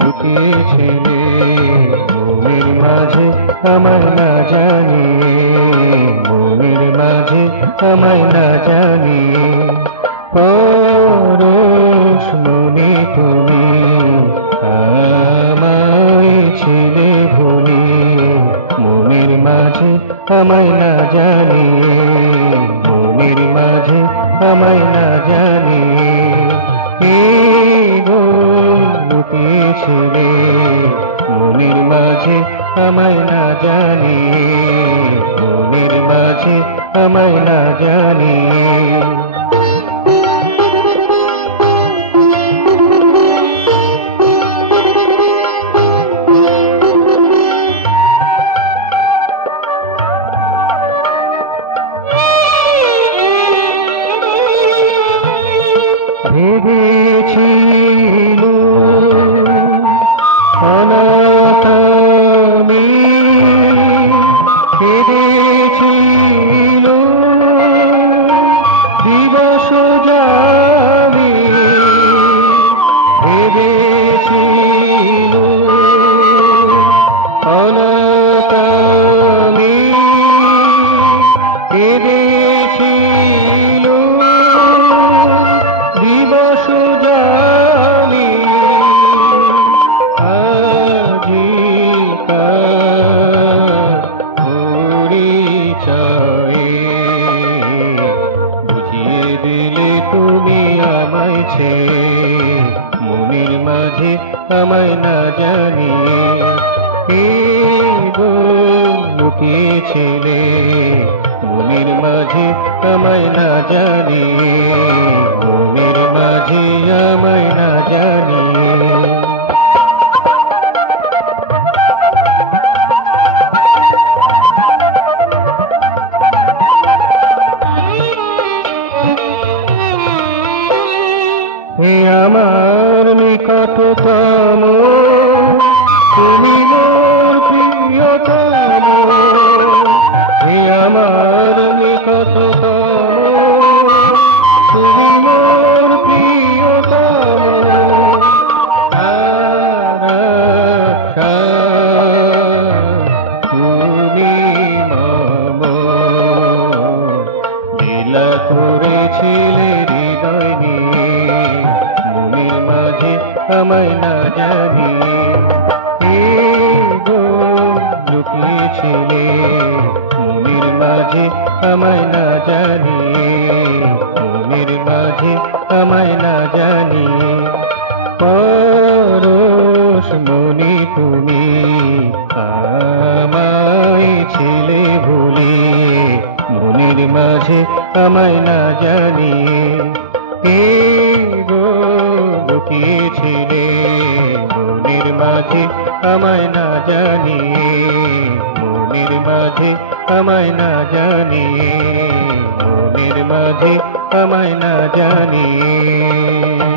লুকিয়েছিলে মনের মাঝে আমায় না জানিয়ে, মনের মাঝে আমায় না জানিয়ে। পরশ মনে তুমি আমায় ছিলে ভুলিয়ে, মনের মাঝে আমায় না জানিয়ে, মনের মাঝে আমায় না জানিয়ে। লুকিয়েছিলে মনের মাঝে আমায় না জানিয়ে, মনের মাঝে আমায় না জানিয়ে। ভেবেছিল অনাথ আমি, ভেবেছিল দিবস যাবে, ভেবেছিল অনাথ আমি, ভেবেছিল দিবস যাবে। আজিকার পরিচয়ে বুঝিয়ে দিলে তুমি আমায় ছেড়ে, মনের মাঝে আমায় না জানিয়ে। গো লুকিয়েছিলে মনের মাঝে আমায় না জানিয়ে, মনের মাঝে আমায় না জানিয়ে। হে আমার নিকটতম, তুমি মোর প্রিয়তম। হে আমার নিকটতম, তুমি মোর প্রিয়তম। আরাক্ষা তুমি মম, লীলা করেছিলে হৃদয় নিয়ে, মনের মাঝে আমায় না জানিয়ে। গো লুকিয়েছিলে মনের মাঝে আমায় না জানিয়ে, মনের মাঝে আমায় না জানিয়ে। পরশ মনে তুমি আমায় ছিলে ভুলিয়ে, মনের মাঝে আমায় না জানিয়ে। গো লুকিয়েছিলে মনের মাঝে আমায় না জানিয়ে, মনের মাঝে আমায় না জানিয়ে, মনের মাঝে আমায় না জানিয়ে।